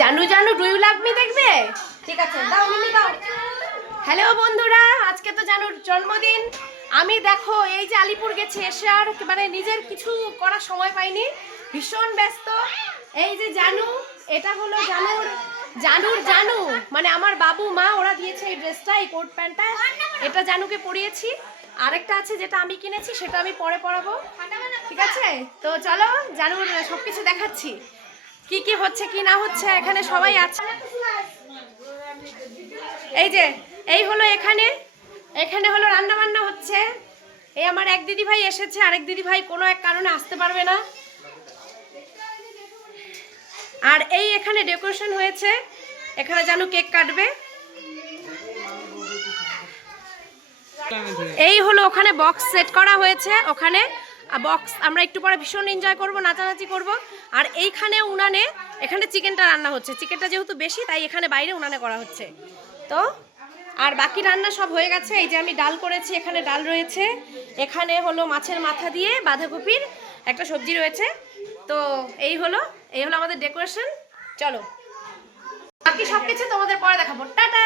জানু জানু do you love me দেখবে? ঠিক আছে, দাও মিমি দাও। হ্যালো বন্ধুরা, আজকে তো জানুর জন্মদিন। আমি দেখো এই যে আলিপুর গেছি, এসে আর মানে নিজের কিছু করার সময় পাইনি, ভীষণ ব্যস্ত। এই যে জানু, এটা হলো জানু মানে আমার বাবু মা ওরা দিয়েছে এই ড্রেসটা, এই কোট প্যান্টটা, এটা জানুকে পরিয়েছি। আরেকটা আছে যেটা আমি কিনেছি, সেটা আমি পরে পরাবো, ঠিক আছে? তো চলো জানুর সবকিছু দেখাচ্ছি, কি কি হচ্ছে কি না হচ্ছে, এখানে সবাই আছে। এই যে এই হলো এখানে এখানে হলো রান্না বান্না হচ্ছে। এই আমার এক দিদি ভাই এসেছে, আরেক দিদি ভাই কোনো এক কারণে আসতে পারবে না। আর এই এখানে ডেকোরেশন হয়েছে, এখানে জানু কেক কাটবে। এই হলো ওখানে বক্স সেট করা হয়েছে, ওখানে বক্স আমরা একটু পরে ভীষণ এনজয় করব, নাচানাচি করব। আর এইখানে উনানে এখানে চিকেনটা রান্না হচ্ছে, চিকেনটা যেহেতু বেশি তাই এখানে বাইরে উনানে করা হচ্ছে। তো আর বাকি রান্না সব হয়ে গেছে। এই যে আমি ডাল করেছি, এখানে ডাল রয়েছে, এখানে হলো মাছের মাথা দিয়ে বাঁধাকপির একটা সবজি রয়েছে। তো এই হলো আমাদের ডেকোরেশন। চলো বাকি সব কিছু তোমাদের পরে দেখাবো, টাটা।